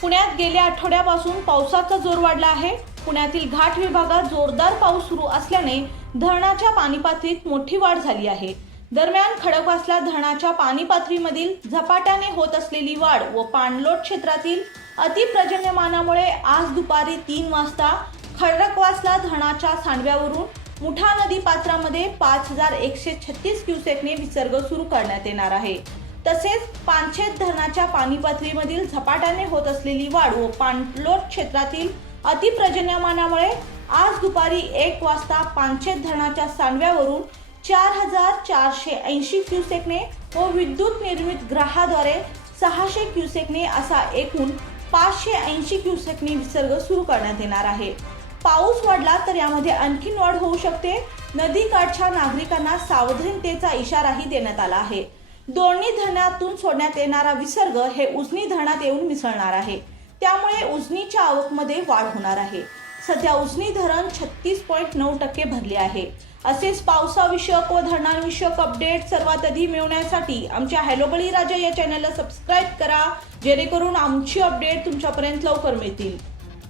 पुण्यात गेल्या आठवड्यापासून पावसाचा जोर वाढला आहे. पुण्यातील घाट विभागात जोरदार पाऊस सुरू असल्याने धरणाच्या पाणी पातळीत मोठी वाढ झाली आहे. दरम्यान खडकवासला धरणाच्या पाणी पातळीमधील झपाट्याने होत असलेली वाढ व पाणलोट क्षेत्रातील अतिप्रजन्यमानामुळे आज दुपारी तीन वाजता खडकवासला धरणाच्या सांडव्यावरून मुठा नदी पात्रामध्ये पाच हजार एकशे छत्तीस क्युसेकने विसर्ग सुरू करण्यात येणार आहे. तसेच पानछेद धरणाच्या पाणी पातळीमधील झपाट्याने होत असलेली वाढ व पाणलोट क्षेत्रातील अतिप्रजन्यमानामुळे आज दुपारी एक वाजता पानछेद धरणाच्या सांडव्यावरून चार हजार चारशे ऐंशी क्युसेकने व विद्युत निर्मित ग्रहाद्वारे सहाशे क्युसेकने असा एकूण पाचशे ऐंशी क्युसेकने विसर्ग सुरू करण्यात येणार आहे. पाऊस वाढला तर यामध्ये आणखीन वाढ होऊ शकते. नदीकाठच्या नागरिकांना सावधानतेचा इशाराही देण्यात आला आहे. दोन्ही धरणातून सोडण्यात येणारा विसर्ग हे उजनी धरणात येऊन मिसळणार आहे. त्यामुळे उजनीच्या आवकमध्ये वाढ होणार आहे. सध्या उजनी धरण छत्तीस पॉईंट नऊ टक्के भरले आहे. असेच पावसाविषयक व धरणांविषयक अपडेट सर्वात आधी मिळवण्यासाठी आमच्या हॅलोबळी राजा या चॅनलला सबस्क्राईब करा. जेणेकरून आमची अपडेट तुमच्यापर्यंत लवकर मिळतील.